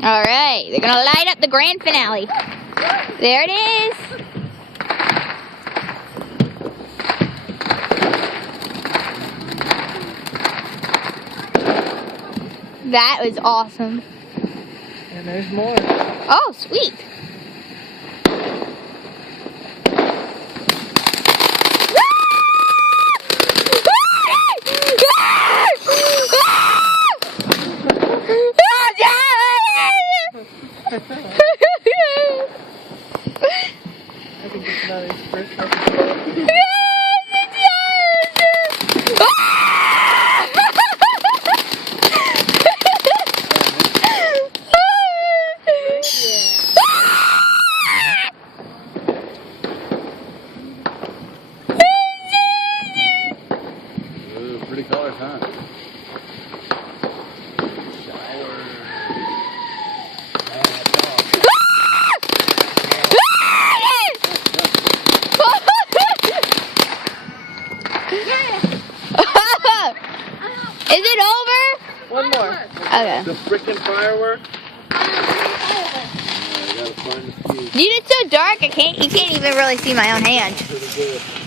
All right, they're gonna light up the grand finale. There it is. That was awesome. And there's more. Oh, sweet. I think it's another first. Ooh, pretty colors, huh? Is it over? One more. Okay. The frickin' fireworks? I gotta find the fuse. Dude, it's so dark. You can't even really see my own hand. Pretty good.